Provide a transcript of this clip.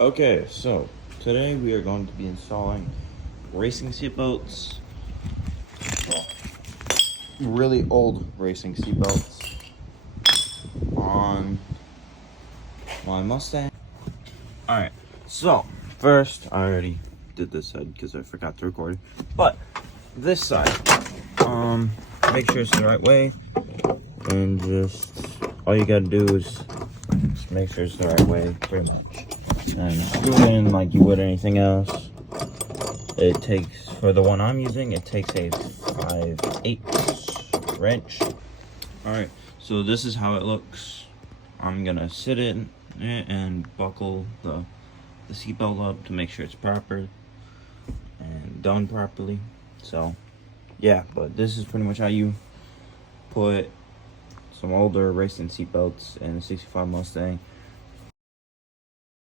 Okay, so today we are going to be installing racing seatbelts. Well, really old racing seatbelts on my Mustang. Alright, so first, I already did this side because I forgot to record it. But this side, make sure it's the right way, and just all you gotta do is just make sure it's the right way, pretty much. And screw it in like you would anything else. It takes, for the one I'm using, it takes a 5/8 wrench. Alright, so this is how it looks. I'm gonna sit in it and buckle the seatbelt up to make sure it's proper and done properly. So yeah, but this is pretty much how you put some older racing seatbelts in a 65 Mustang.